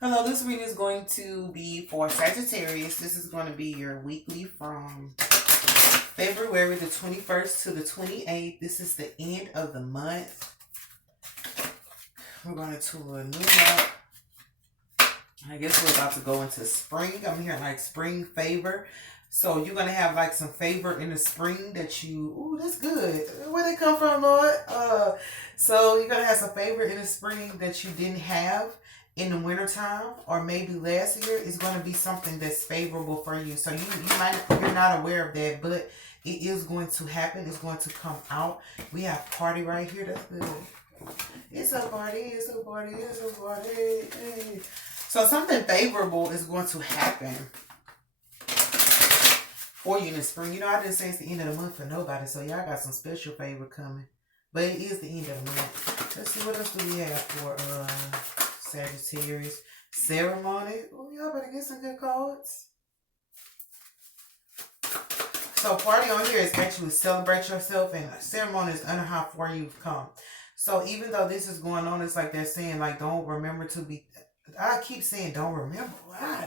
Hello, this reading is going to be for Sagittarius. This is going to be your weekly from February the 21st to the 28th. This is the end of the month. We're going to a new month. I guess we're about to go into spring. I'm hearing like spring favor. So you're going to have like some favor in the spring that you, ooh, that's good. Where they come from, Lord? So you're going to have some favor in the spring that you didn't have in the wintertime, or maybe last year. Is going to be something that's favorable for you. So you're not aware of that, but it is going to happen. It's going to come out. We have party right here. That's good. It's a party. It's a party. It's a party. Hey. So something favorable is going to happen for you in the spring. You know, I didn't say it's the end of the month for nobody, so y'all got some special favor coming. But it is the end of the month. Let's see, what else do we have for Sagittarius? Ceremony. Oh, y'all better get some good cards. So party on here is actually celebrate yourself, and ceremony is honor how far you've come. So even though this is going on, it's like they're saying, like, don't remember to be, I keep saying don't remember.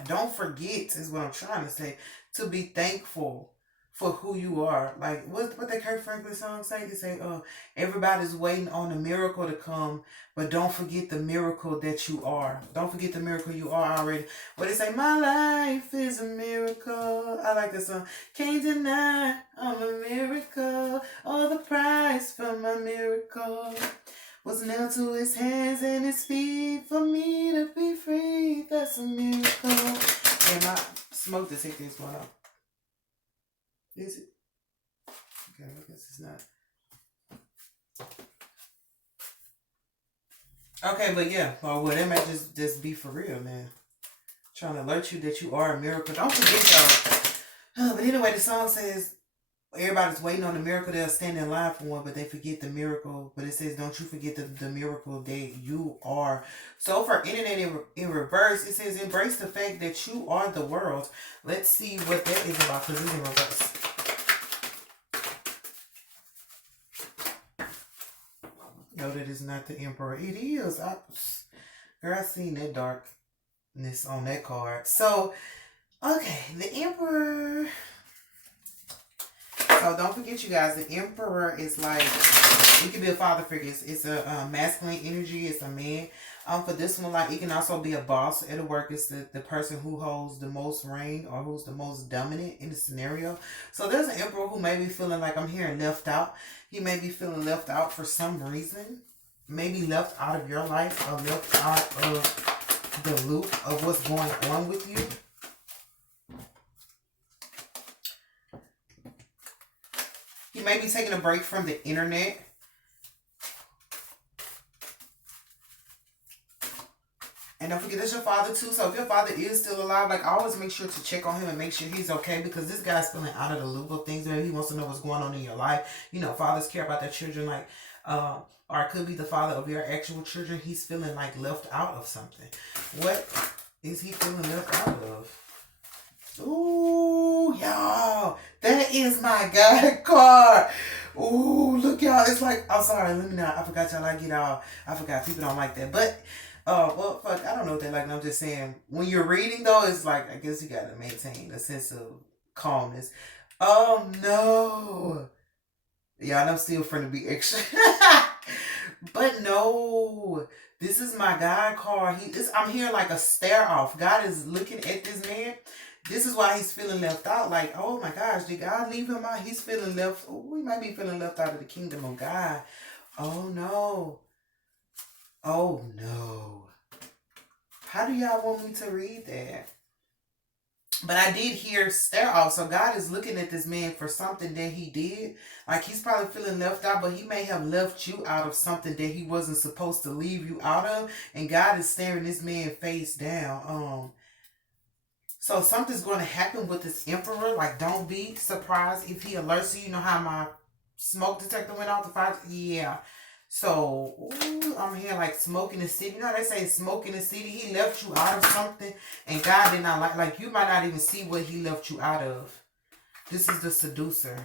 Don't forget is what I'm trying to say. To be thankful for who you are. Like, what the Kirk Franklin song say? They say, everybody's waiting on a miracle to come, but don't forget the miracle that you are. Don't forget the miracle you are already. What they say, my life is a miracle. I like this song. Can't deny I'm a miracle. All the price for my miracle was nailed to his hands and his feet for me to be free. That's a miracle. And my smoke detector is going off. Is it? Okay, I guess it's not. Okay, but yeah, well, that might just be for real, man. Trying to alert you that you are a miracle. Don't forget though. But anyway, the song says everybody's waiting on the miracle. They'll stand in line for one, but they forget the miracle. But it says, don't you forget the miracle that you are. So for internet in reverse, it says, embrace the fact that you are the world. Let's see what that is about, because it's in reverse. No, that is not the Emperor. It is. Girl, I seen that darkness on that card. So, okay, the Emperor. So don't forget, you guys, the Emperor is like, it could be a father figure. It's a masculine energy. It's a man. For this one, like, it can also be a boss at a work. It's the person who holds the most reign, or who's the most dominant in the scenario. So there's an Emperor who may be feeling like, I'm hearing left out. He may be feeling left out for some reason. Maybe left out of your life, or left out of the loop of what's going on with you. You may be taking a break from the internet. And don't forget, that's your father too. So if your father is still alive, like, always make sure to check on him and make sure he's okay, because this guy's feeling out of the loop of things. Maybe he wants to know what's going on in your life. You know, fathers care about their children, like, or it could be the father of your actual children. He's feeling like left out of something. What is he feeling left out of? Ooh, y'all, that is my God card. Ooh, look, y'all, it's like, I'm sorry, let me know. I forgot y'all, I forgot people don't like that. But, well, fuck, I don't know what they like. I'm just saying, when you're reading, though, it's like, I guess you gotta maintain a sense of calmness. Oh, no. Y'all, I'm still trying to be extra. But no, this is my God card. I'm hearing like a stare off. God is looking at this man. This is why he's feeling left out. Like, oh my gosh, did God leave him out? He's feeling left. Oh, he might be feeling left out of the kingdom of God. Oh no. Oh no. How do y'all want me to read that? But I did hear stare off. So God is looking at this man for something that he did. Like, he's probably feeling left out, but he may have left you out of something that he wasn't supposed to leave you out of. And God is staring this man face down. So something's going to happen with this Emperor. Like, don't be surprised if he alerts you. You know how my smoke detector went off the fire? Yeah. So, ooh, I'm here like smoke in the city. You know how they say smoke in the city? He left you out of something, and God did not like you might not even see what he left you out of. This is the seducer.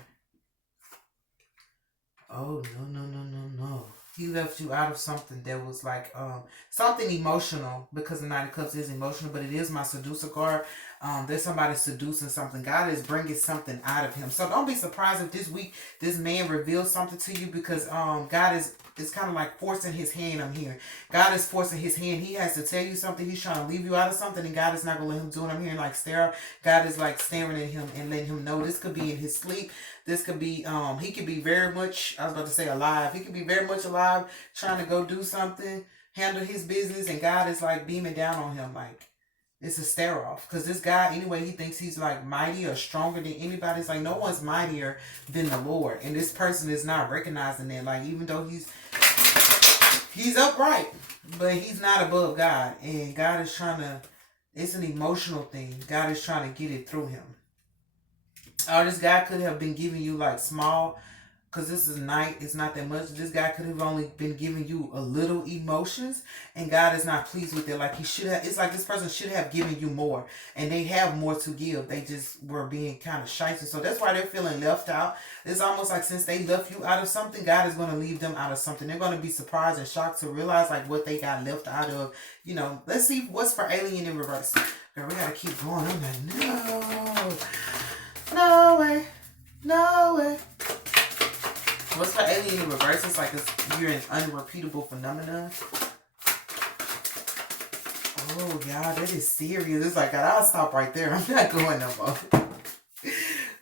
Oh, no, no, no, no, no. He left you out of something that was like something emotional, because the Knight of Cups is emotional, but it is my seducer card. There's somebody seducing something. God is bringing something out of him. So don't be surprised if this week this man reveals something to you, because God is, it's kind of like forcing his hand. I'm here. God is forcing his hand. He has to tell you something. He's trying to leave you out of something, and God is not gonna let him do it. I'm hearing like stare. God is like staring at him and letting him know. This could be in his sleep. This could be he could be very much, I was about to say alive. He could be very much alive, trying to go do something, handle his business, and God is like beaming down on him like it's a stare off. Because this guy, anyway, he thinks he's like mighty or stronger than anybody. It's like no one's mightier than the Lord. And this person is not recognizing that. Like, even though he's upright, but he's not above God. And God is trying to, it's an emotional thing. God is trying to get it through him. Or this guy could have been giving you like small, because this is night, it's not that much. This guy could have only been giving you a little emotions, and God is not pleased with it. Like he should have, it's like this person should have given you more, and they have more to give. They just were being kind of shitey. So that's why they're feeling left out. It's almost like since they left you out of something, God is going to leave them out of something. They're going to be surprised and shocked to realize like what they got left out of. You know, let's see what's for alien in reverse. Girl, we got to keep going. I'm like, no. No way. No way. What's for alien in reverse? It's like you're an unrepeatable phenomenon. Oh, y'all, that is serious. It's like, God, I'll stop right there. I'm not going no more.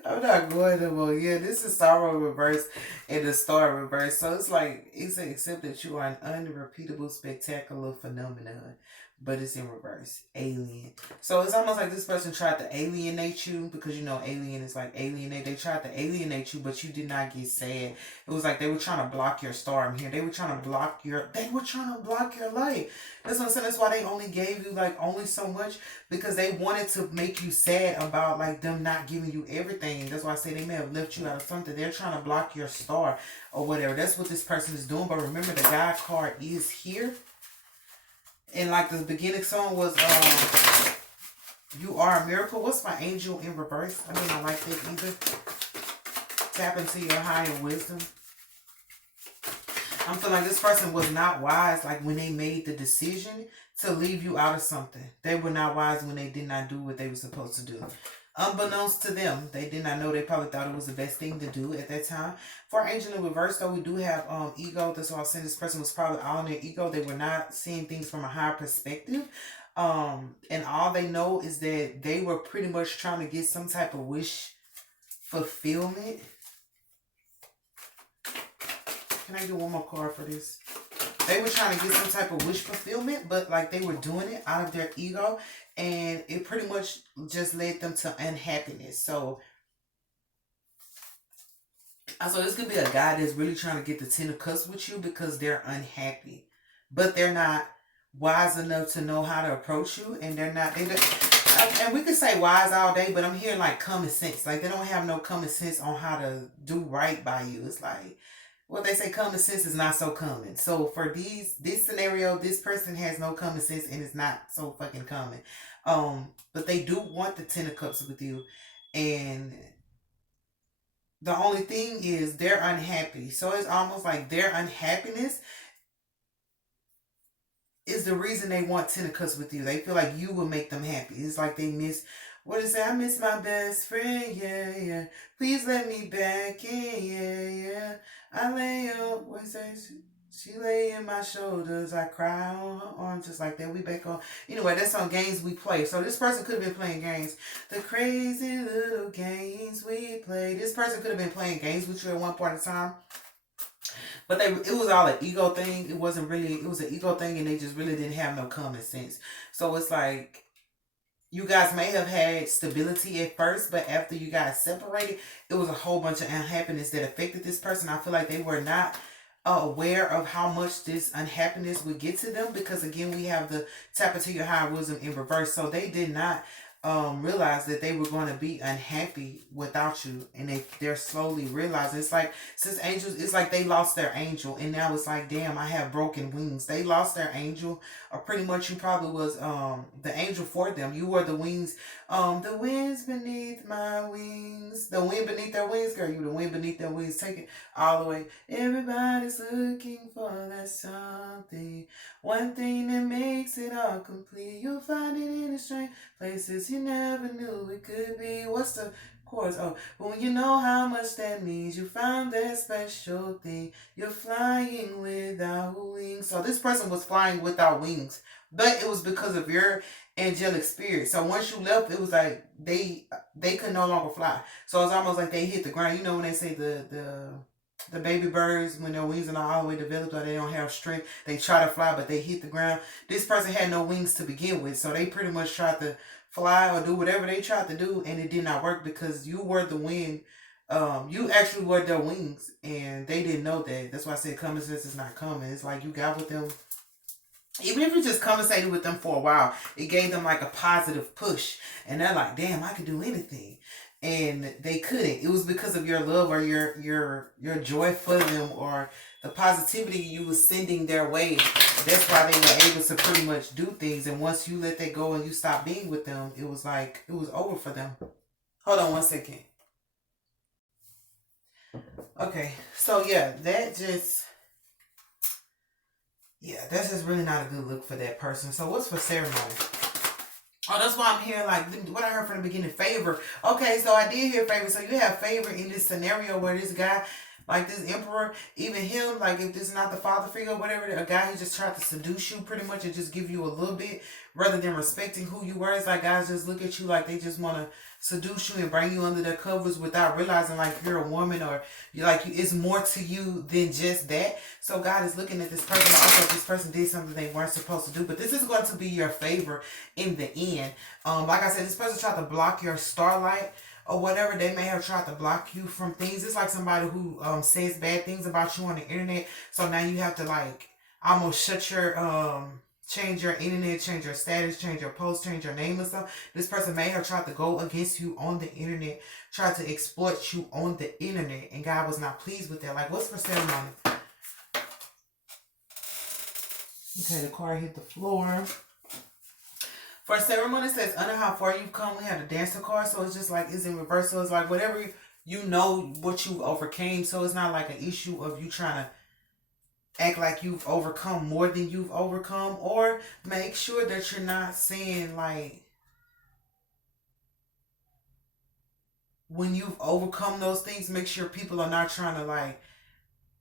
I'm not going no more. Yeah, this is sorrow in reverse and the star in reverse. So it's like, it's except that you are an unrepeatable, spectacular phenomenon. But it's in reverse. Alien. So it's almost like this person tried to alienate you, because you know alien is like alienate. They tried to alienate you, but you did not get sad. It was like they were trying to block your star. I'm here. They were trying to block your light. That's what I'm saying. That's why they only gave you like only so much, because they wanted to make you sad about like them not giving you everything. That's why I say they may have left you out of something. They're trying to block your star or whatever. That's what this person is doing. But remember, the God card is here. And like the beginning song was You Are a Miracle. What's my angel in reverse? I mean, I like that either. Tap into your higher wisdom. I'm feeling like this person was not wise like when they made the decision to leave you out of something. They were not wise when they did not do what they were supposed to do. Unbeknownst to them, they did not know. They probably thought it was the best thing to do at that time. For angel in reverse, though, we do have ego. That's why I said this person was probably all in their ego. They were not seeing things from a higher perspective. And all they know is that they were pretty much trying to get some type of wish fulfillment. Can I do one more card for this? They were trying to get some type of wish fulfillment, but like they were doing it out of their ego, and it pretty much just led them to unhappiness. So this could be a guy that's really trying to get the 10 of cups with you because they're unhappy, but they're not wise enough to know how to approach you, and and we could say wise all day, but I'm hearing like common sense. Like they don't have no common sense on how to do right by you. It's like, what they say, common sense is not so common. So for this scenario, this person has no common sense and it's not so fucking common. But they do want the 10 of cups with you. And the only thing is they're unhappy. So it's almost like their unhappiness is the reason they want 10 of cups with you. They feel like you will make them happy. It's like they miss, what is it? I miss my best friend, yeah, yeah. Please let me back in, yeah, yeah. I lay up, what is that? She lay in my shoulders. I cry on her arms, just like that. We back on. Anyway, that's on games we play. So this person could have been playing games. The crazy little games we play. This person could have been playing games with you at one point in time. But it was all an ego thing. It wasn't really, it was an ego thing, and they just really didn't have no common sense. So it's like, you guys may have had stability at first, but after you guys separated, it was a whole bunch of unhappiness that affected this person. I feel like they were not aware of how much this unhappiness would get to them, because again, we have the tap into your higher wisdom in reverse. So they did not realized that they were going to be unhappy without you, and they're slowly realizing. It's like, since angels, it's like they lost their angel, and now it's like, damn, I have broken wings. They lost their angel, or pretty much you probably was the angel for them. You were the wings, the winds beneath my wings, the wind beneath their wings, girl. You the wind beneath their wings. Take it all the way. Everybody's looking for that something, one thing that makes it all complete. You'll find it in the strange places you never knew it could be. What's the chorus? Oh, but when you know how much that means, you found that special thing. You're flying without wings. So this person was flying without wings, but it was because of your angelic spirit. So once you left, it was like they could no longer fly. So it's almost like they hit the ground. You know when they say the baby birds, when their wings are not all the way developed or they don't have strength, they try to fly, but they hit the ground. This person had no wings to begin with, so they pretty much tried to fly or do whatever they tried to do, and it did not work because you were the wind. You actually were their wings, and they didn't know that. That's why I said common sense is not common. It's like you got with them. Even if you just conversated with them for a while, it gave them like a positive push. And they're like, damn, I could do anything. And they couldn't. It was because of your love or your joy for them, or the positivity you was sending their way. That's why they were able to pretty much do things. And once you let that go and you stop being with them, it was like, it was over for them. Hold on one second. Okay. So yeah, that's just really not a good look for that person. So what's for ceremony? Oh, that's why I'm here. Like what I heard from the beginning, favor. Okay, so I did hear favor. So you have favor in this scenario where this guy, like this emperor, even him, like if this is not the father figure or whatever, a guy who just tried to seduce you pretty much and just give you a little bit rather than respecting who you were. It's like guys just look at you like they just want to seduce you and bring you under their covers without realizing like you're a woman, or you like it's more to you than just that. So God is looking at this person. Also, if this person did something they weren't supposed to do, but this is going to be your favor in the end. Like I said, this person tried to block your starlight or whatever. They may have tried to block you from things. It's like somebody who says bad things about you on the internet. So now you have to like almost shut your change your internet, change your status, change your post, change your name and stuff. This person may have tried to go against you on the internet, tried to exploit you on the internet, and God was not pleased with that. Like, what's for ceremony? Okay, the card hit the floor. For ceremony, it says, under how far you've come, we have the dancer card. So it's just like, it's in reverse. So it's like whatever you know what you overcame. So it's not like an issue of you trying to act like you've overcome more than you've overcome, or make sure that you're not saying like when you've overcome those things, make sure people are not trying to like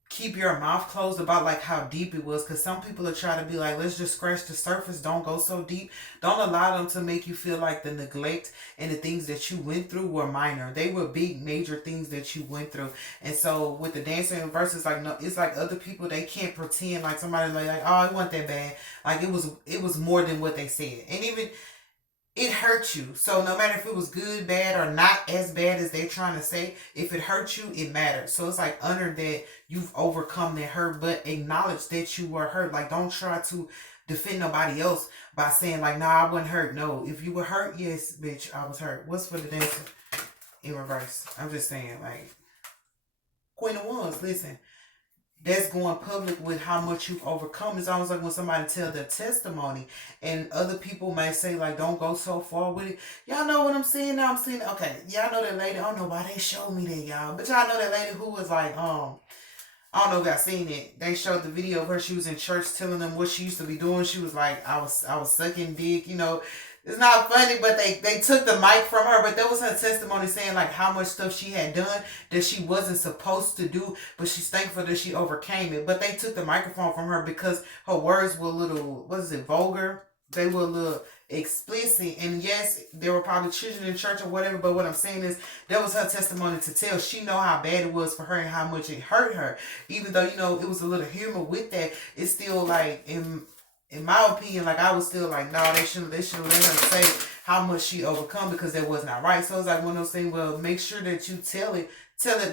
keep your mouth closed about like how deep it was, because some people are trying to be like, let's just scratch the surface, don't go so deep. Don't allow them to make you feel like the neglect and the things that you went through were minor. They were big major things that you went through. And so with the dancer in verses, like, no, it's like other people, they can't pretend like somebody like oh, it wasn't that bad. Like it was more than what they said. And even it hurt you. So no matter if it was good, bad, or not as bad as they're trying to say, if it hurt you, it matters. So it's like honor that you've overcome that hurt, but acknowledge that you were hurt. Like don't try to defend nobody else by saying like, nah, I wasn't hurt. No, if you were hurt, yes, bitch, I was hurt. What's for the dancer in reverse? I'm just saying, like, Queen of Wands, listen. That's going public with how much you've overcome. It's almost like when somebody tell their testimony and other people may say like, don't go so far with it. Y'all know what I'm saying now? I'm saying, okay, y'all know that lady. I don't know why they showed me that, y'all. But y'all know that lady who was like, I don't know if y'all seen it. They showed the video of her. She was in church telling them what she used to be doing. She was like, I was sucking dick, you know. It's not funny, but they took the mic from her. But that was her testimony saying like how much stuff she had done that she wasn't supposed to do, but she's thankful that she overcame it. But they took the microphone from her because her words were a little, what is it, vulgar? They were a little explicit. And yes, there were probably children in church or whatever, but what I'm saying is that was her testimony to tell. She know how bad it was for her and how much it hurt her. Even though, you know, it was a little humor with that, it's still like in my opinion, like I was still like, no, they should let her say how much she overcome because that was not right. So it's like one of those things. Well, make sure that you tell it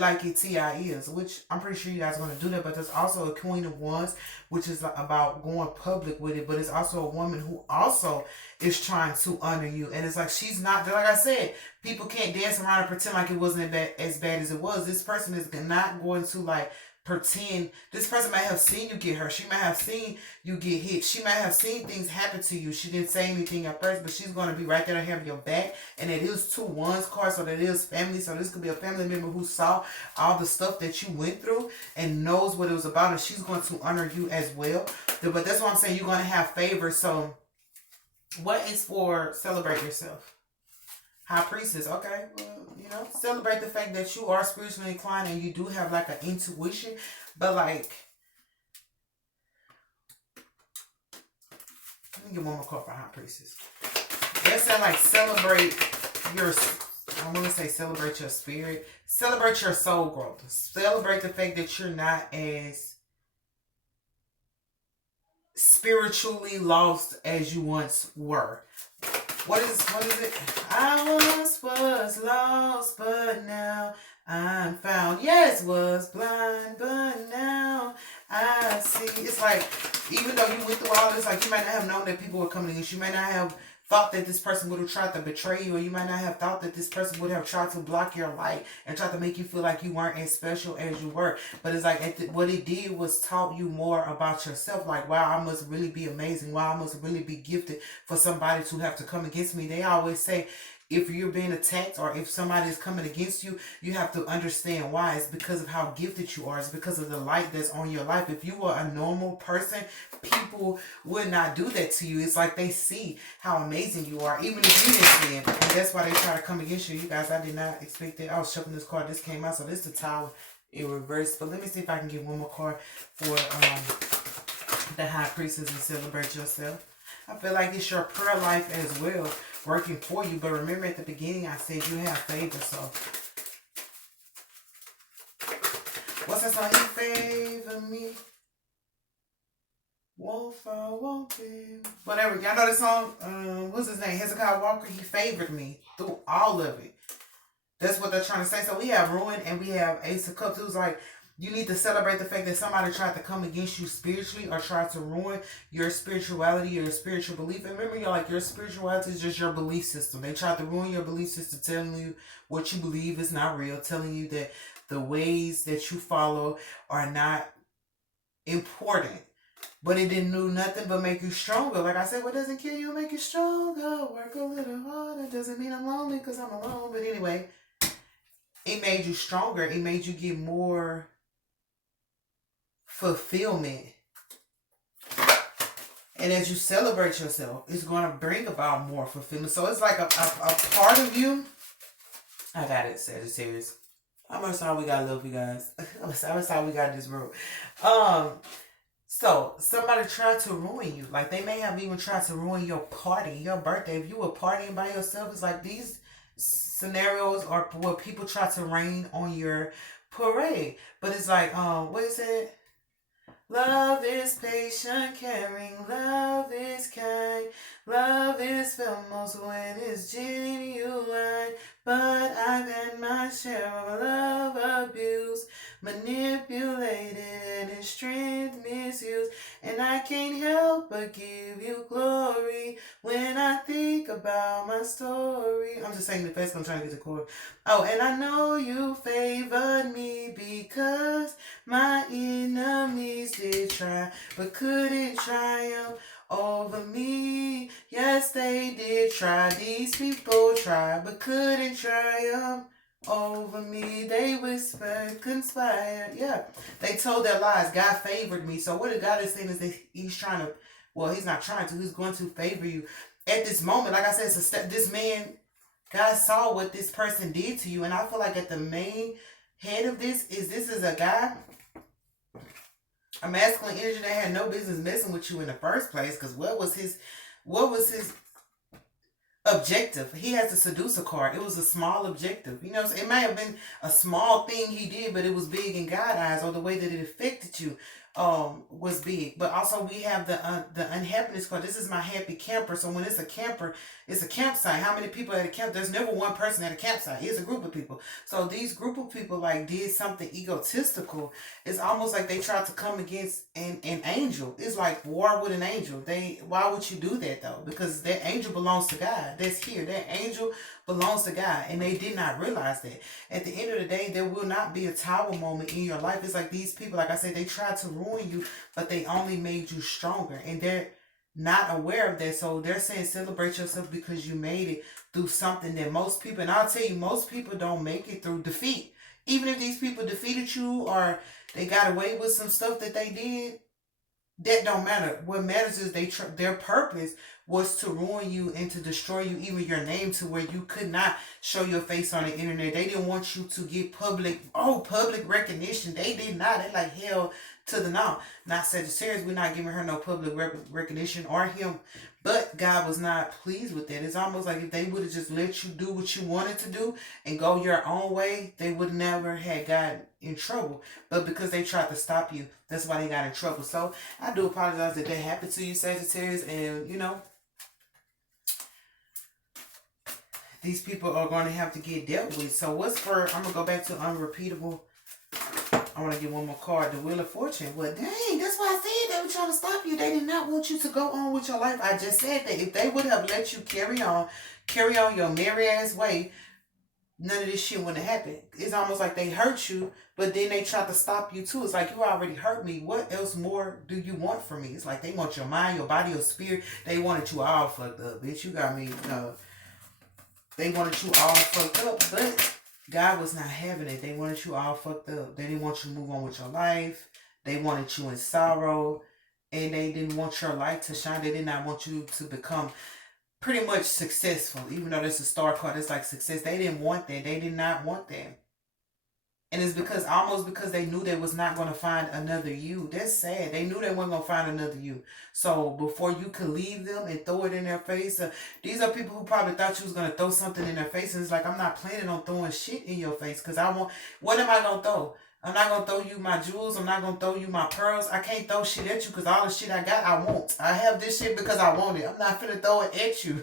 like it ti is, which I'm pretty sure you guys are going to do that. But there's also a Queen of Wands, which is about going public with it. But it's also a woman who also is trying to honor you, and it's like she's not. Like I said, people can't dance around and pretend like it wasn't as bad as it was. This person is not going to like pretend. This person might have seen you get hurt. She might have seen you get hit. She might have seen things happen to you. She didn't say anything at first, but she's going to be right there to have your back. And it is 2 wands cards, so that is family. So this could be a family member who saw all the stuff that you went through and knows what it was about, and she's going to honor you as well. But that's what I'm saying. You're going to have favor. So what is for celebrate yourself? High Priestess, okay, well, celebrate the fact that you are spiritually inclined and you do have like an intuition, but like, let me get one more card for High Priestess. They're saying like celebrate your, I want to say celebrate your spirit, celebrate your soul growth, celebrate the fact that you're not as spiritually lost as you once were. What is it? I once was lost, but now I'm found. Yes, was blind, but now I see. It's like, even though you went through all this, like you might not have known that people were coming against you. You might not have thought that this person would have tried to betray you, or you might not have thought that this person would have tried to block your light and tried to make you feel like you weren't as special as you were. But it's like what it did was taught you more about yourself. Like, wow, I must really be amazing. Wow, I must really be gifted for somebody to have to come against me. They always say, if you're being attacked or if somebody is coming against you, you have to understand why. It's because of how gifted you are. It's because of the light that's on your life. If you were a normal person, people would not do that to you. It's like they see how amazing you are, even if you didn't see it. And that's why they try to come against you. You guys, I did not expect that. I was shuffling this card. This came out. So this is the Tower in reverse. But let me see if I can get one more card for the High Priestess and celebrate yourself. I feel like it's your prayer life as well, working for you. But remember at the beginning I said you have favor. So what's that song? You favor me, won't fall, won't be. Whatever. Y'all know this song? What's his name? Hezekiah Walker. He favored me through all of it. That's what they're trying to say. So we have Ruin and we have Ace of Cups. It was like, you need to celebrate the fact that somebody tried to come against you spiritually or tried to ruin your spirituality or your spiritual belief. And remember, your spirituality is just your belief system. They tried to ruin your belief system, telling you what you believe is not real, telling you that the ways that you follow are not important. But it didn't do nothing but make you stronger. Like I said, what doesn't kill you make you stronger. Work a little harder. Doesn't mean I'm lonely because I'm alone. But anyway, it made you stronger. It made you get more fulfillment. And as you celebrate yourself, it's going to bring about more fulfillment. So it's like a part of you. I got it, Sagittarius. How much time we got left, you guys? How much time we got in this room? So somebody tried to ruin you. Like they may have even tried to ruin your party, your birthday. If you were partying by yourself, it's like these scenarios are where people try to rain on your parade. But it's like, what is it? Love is patient, caring, love is kind, love is felt most when it's genuine. But I've had my share of love abuse, manipulated and its strength misused. And I can't help but give you glory when I think about my story. I'm just saying the first, I'm trying to get the chord. Oh, and I know you favored me because my enemies did try, but couldn't triumph over me. Yes, they did try. These people tried, but couldn't triumph over me. They whispered, conspired. Yeah, they told their lies. God favored me. So what God is saying is that he's trying to, well, he's not trying to, he's going to favor you at this moment. Like I said, it's a step. This man, God saw what this person did to you. And I feel like at the main head of this is a guy, a masculine energy that had no business messing with you in the first place. Because what was his objective? He has a seducer card. It was a small objective. You know, it may have been a small thing he did, but it was big in God's eyes, or the way that it affected you. was big. But also we have the unhappiness card. This is my happy camper. So when it's a camper, it's a campsite. How many people at a camp? There's never one person at a campsite. It's a group of people. So these group of people like did something egotistical. It's almost like they tried to come against an angel. It's like war with an angel. Why would you do that though? Because that angel belongs to God. That's here. That angel belongs to God, and they did not realize that. At the end of the day, there will not be a tower moment in your life. It's like these people, like I said, they tried to ruin you, but they only made you stronger, and they're not aware of that. So they're saying celebrate yourself because you made it through something that most people, and I'll tell you, most people don't make it through defeat. Even if these people defeated you or they got away with some stuff that they did, that don't matter. What matters is their purpose was to ruin you and to destroy you, even your name, to where you could not show your face on the internet. They didn't want you to get public recognition. They did not. They like hell to the no. Not Sagittarius. We're not giving her no public recognition or him. But God was not pleased with that. It's almost like if they would have just let you do what you wanted to do and go your own way, they would never have gotten in trouble. But because they tried to stop you, that's why they got in trouble. So I do apologize that happened to you, Sagittarius. And, these people are going to have to get dealt with. So I'm going to go back to unrepeatable. I want to get one more card. The Wheel of Fortune. Well, dang, that's why I said they were trying to stop you. They did not want you to go on with your life. I just said that if they would have let you carry on your merry ass way, none of this shit wouldn't have happened. It's almost like they hurt you, but then they tried to stop you too. It's like, you already hurt me. What else more do you want from me? It's like they want your mind, your body, your spirit. They wanted you all fucked up, bitch. You got me. They wanted you all fucked up, but God was not having it. They wanted you all fucked up. They didn't want you to move on with your life. They wanted you in sorrow. And they didn't want your light to shine. They did not want you to become pretty much successful. Even though this is a star card, it's like success. They didn't want that. They did not want that. And it's almost because they knew they was not going to find another you. That's sad. They knew they weren't going to find another you. So before you could leave them and throw it in their face, these are people who probably thought you was going to throw something in their face. And it's like, I'm not planning on throwing shit in your face because what am I going to throw? I'm not going to throw you my jewels. I'm not going to throw you my pearls. I can't throw shit at you because all the shit I got, I want. I have this shit because I want it. I'm not finna throw it at you.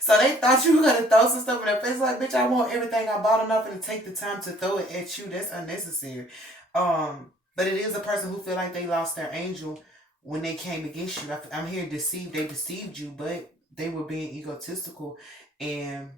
So they thought you were going to throw some stuff in their face. Like, bitch, I want everything I bought. I'm not going to take the time to throw it at you. That's unnecessary. But it is a person who feel like they lost their angel when they came against you. I'm here deceived. They deceived you, but they were being egotistical. And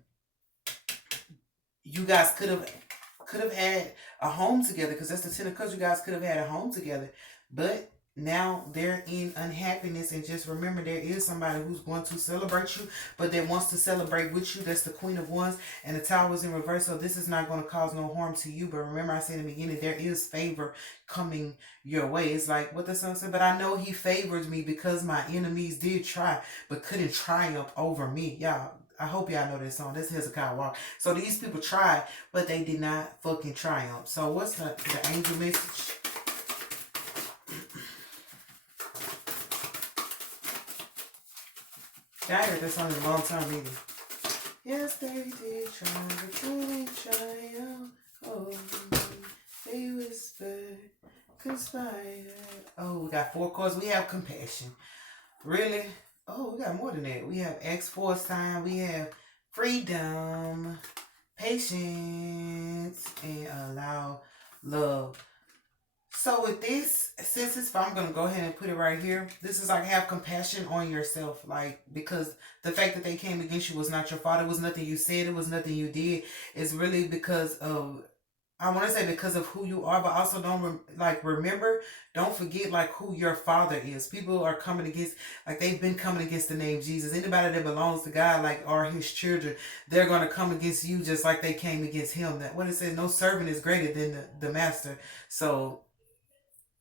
you guys could have had a home together, because that's the Ten of Cups. You guys could have had a home together, but now they're in unhappiness. And just remember, there is somebody who's going to celebrate you, but that wants to celebrate with you. That's the Queen of Wands, and the Tower is in reverse. So this is not going to cause no harm to you. But remember, I said in the beginning, there is favor coming your way. It's like what the Sun said, but I know he favors me because my enemies did try, but couldn't triumph over me. Y'all, I hope y'all know this song. This is Hezekiah Walk. So these people tried, but they did not fucking triumph. So what's the angel message? Yeah, I heard that song in a long time either. Yes, they did try, but they triumph. Oh, they whispered, conspired. Oh, we got 4 cards. We have compassion. Really? Oh, we got more than that. We have X4 sign. We have freedom, patience, and allow love. So with this, I'm going to go ahead and put it right here. This is like, have compassion on yourself. Like, because the fact that they came against you was not your fault. It was nothing you said. It was nothing you did. It's really because of, I want to say because of who you are, but also remember, don't forget like who your father is. People are coming against, like they've been coming against the name Jesus. Anybody that belongs to God, like are his children, they're going to come against you just like they came against him. That what it says, no servant is greater than the master. So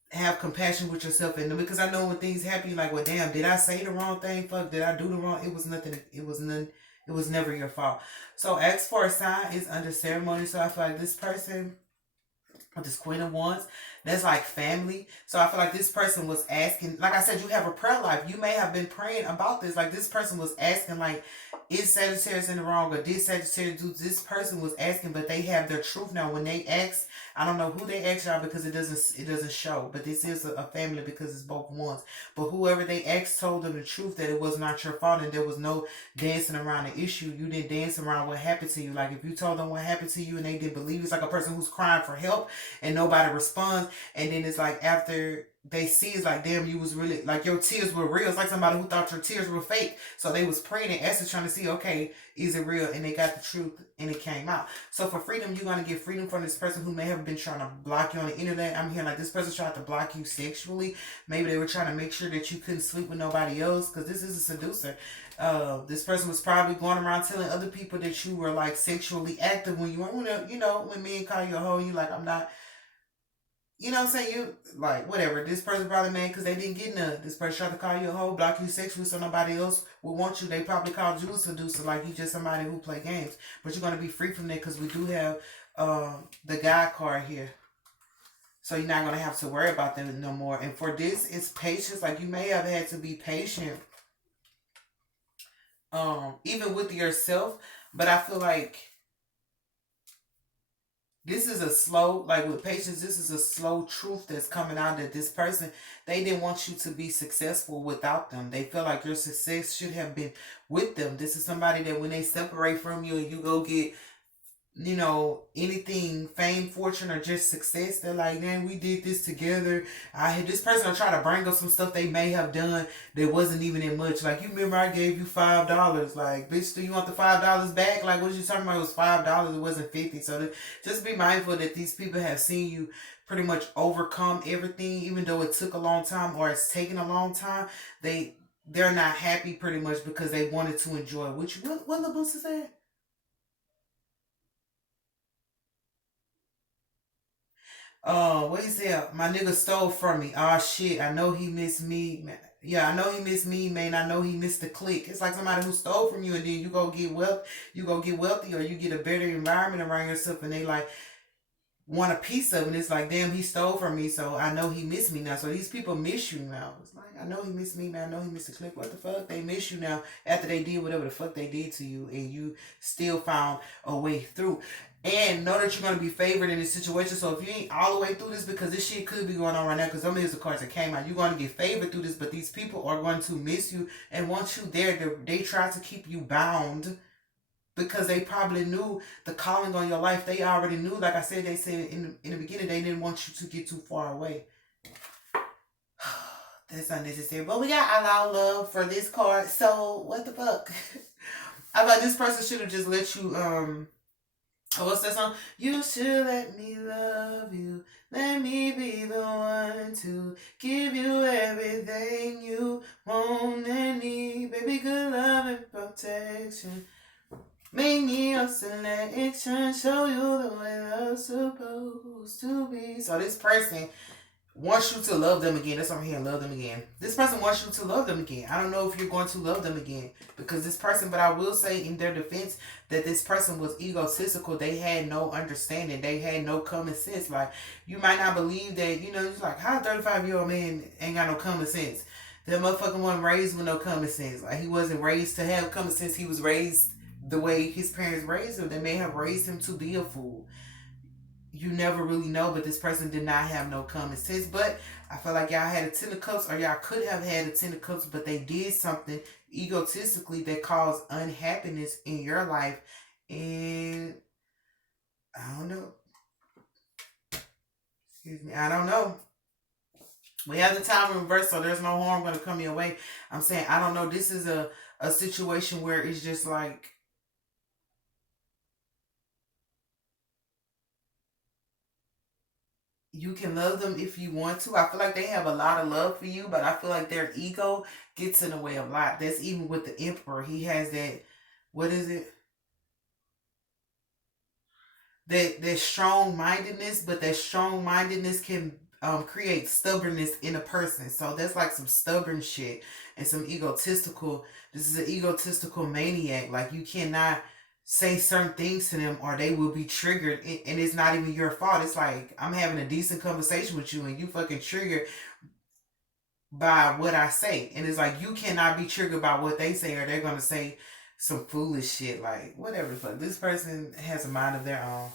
have compassion with yourself, and because I know when things happen, you're like, well, damn, did I say the wrong thing? Fuck, did I do the wrong? It was nothing. It was none. It was never your fault. So ask for a sign is under ceremony. So I feel like this person, this Queen of Wands, That's like family. So I feel like this person was asking, like I said, you have a prayer life. You may have been praying about this. Like this person was asking, like, is Sagittarius in the wrong or did Sagittarius do this? Person was asking, but they have their truth now. When they ask, I don't know who they ask y'all because it doesn't show. But this is a family because it's both ones. But whoever they asked told them the truth that it was not your fault and there was no dancing around the issue. You didn't dance around what happened to you. Like if you told them what happened to you and they didn't believe, it's like a person who's crying for help and nobody responds, and then it's like after they see, it's like, damn, you was really, like, your tears were real. It's like somebody who thought your tears were fake, so they was praying and asking, trying to see, okay, is it real? And they got the truth and it came out. So for freedom, you're going to get freedom from this person who may have been trying to block you on the internet. I'm hearing like this person tried to block you sexually. Maybe they were trying to make sure that you couldn't sleep with nobody else, because this is a seducer. This person was probably going around telling other people that you were like sexually active when you weren't. When men call you a hoe, you like, I'm not. You know what I'm saying? You like whatever. This person probably mad because they didn't get none. This person tried to call you a hoe, block you sexually so nobody else would want you. They probably called you a seducer, like you just somebody who play games. But you're gonna be free from that because we do have the God card here. So you're not gonna have to worry about them no more. And for this, it's patience. Like you may have had to be patient, even with yourself. But I feel like this is a slow, like with patience, this is a slow truth that's coming out that this person, they didn't want you to be successful without them. They feel like your success should have been with them. This is somebody that when they separate from you and you go get, anything, fame, fortune, or just success, they're like, man, we did this together. I had this person will try to bring up some stuff they may have done that wasn't even that much. Like, you remember I gave you $5. Like, bitch, do you want the $5 back? Like, what you talking about? It was $5. It wasn't 50. So just be mindful that these people have seen you pretty much overcome everything, even though it took a long time or it's taken a long time. They're not happy pretty much because they wanted to enjoy. Which what the booster said? Oh, what he said? My nigga stole from me. Oh shit, I know he missed me. Yeah, I know he missed me, man. I know he missed the click. It's like somebody who stole from you, and then you go get wealthy, or you get a better environment around yourself, and they like want a piece of it. And it's like, damn, he stole from me, so I know he missed me now. So these people miss you now. It's like, I know he missed me, man. I know he missed the click. What the fuck? They miss you now after they did whatever the fuck they did to you, and you still found a way through. And know that you're gonna be favored in this situation. So if you ain't all the way through this, because this shit could be going on right now, because some of these are cards that came out, you're gonna get favored through this. But these people are going to miss you and want you there. They try to keep you bound because they probably knew the calling on your life. They already knew. Like I said, they said in the beginning, they didn't want you to get too far away. That's unnecessary. But we got allow love for this card. So what the fuck? I thought this person should have just let you what's that song? You should let me love you. Let me be the one to give you everything you want and need. Baby, good love and protection. Make me your selection. Show you the way love's supposed to be. So this person wants you to love them again. That's what I'm hearing. Love them again. This person wants you to love them again. I don't know if you're going to love them again because this person, but I will say in their defense that this person was egotistical. They had no understanding. They had no common sense. Like, you might not believe that, it's like, how a 35-year-old man ain't got no common sense? That motherfucker wasn't raised with no common sense. Like, he wasn't raised to have common sense. He was raised the way his parents raised him. They may have raised him to be a fool. You never really know, but this person did not have no common sense. But I feel like y'all had a 10 of cups, or y'all could have had a 10 of cups, but they did something egotistically that caused unhappiness in your life. And I don't know. Excuse me. I don't know. We have the time in reverse, so there's no harm going to come your way. I'm saying, I don't know. This is a situation where it's just like, you can love them if you want to. I feel like they have a lot of love for you, but I feel like their ego gets in the way a lot. That's even with the emperor. He has that, what is it? That strong mindedness, but that strong mindedness can create stubbornness in a person. So that's like some stubborn shit and some egotistical. This is an egotistical maniac. Like, you cannot say certain things to them, or they will be triggered, and it's not even your fault. It's like I'm having a decent conversation with you and you fucking triggered by what I say. And it's like you cannot be triggered by what they say, or they're gonna say some foolish shit like whatever the fuck. This person has a mind of their own.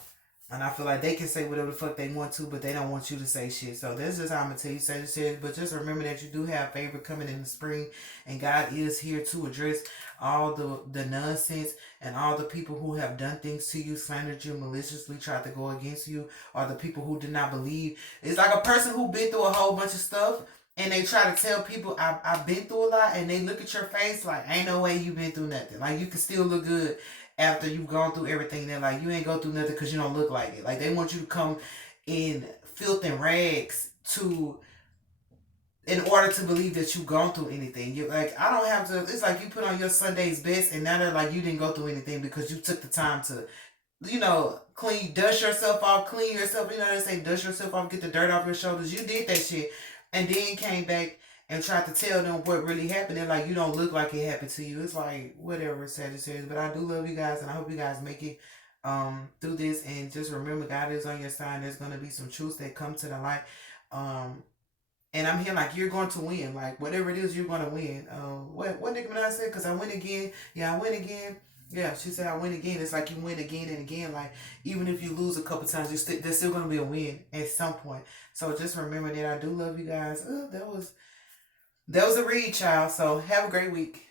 And I feel like they can say whatever the fuck they want to, but they don't want you to say shit. So that's just how I'm gonna tell you, Sagittarius. But just remember that you do have favor coming in the spring, and God is here to address all the nonsense and all the people who have done things to you, slandered you, maliciously tried to go against you, or the people who did not believe. It's like a person who been through a whole bunch of stuff, and they try to tell people I've been through a lot, and they look at your face like ain't no way you been through nothing. Like you can still look good after you've gone through everything. They're like, you ain't go through nothing because you don't look like it. Like they want you to come in filth and rags to in order to believe that you've gone through anything. You like I don't have to. It's like you put on your Sunday's best, and now they're like you didn't go through anything because you took the time to, dust yourself off, clean yourself. You know they say dust yourself off, get the dirt off your shoulders. You did that shit, and then came back and tried to tell them what really happened. They're like, you don't look like it happened to you. It's like whatever, Sagittarius. But I do love you guys, and I hope you guys make it through this. And just remember, God is on your side. There's gonna be some truths that come to the light. Um, and I'm here like you're going to win. Like whatever it is, you're going to win. What Nicki Minaj said? Because I win again. Yeah, I win again. Yeah, she said I win again. It's like you win again and again. Like even if you lose a couple times, there's still going to be a win at some point. So just remember that I do love you guys. That was a read, child. So have a great week.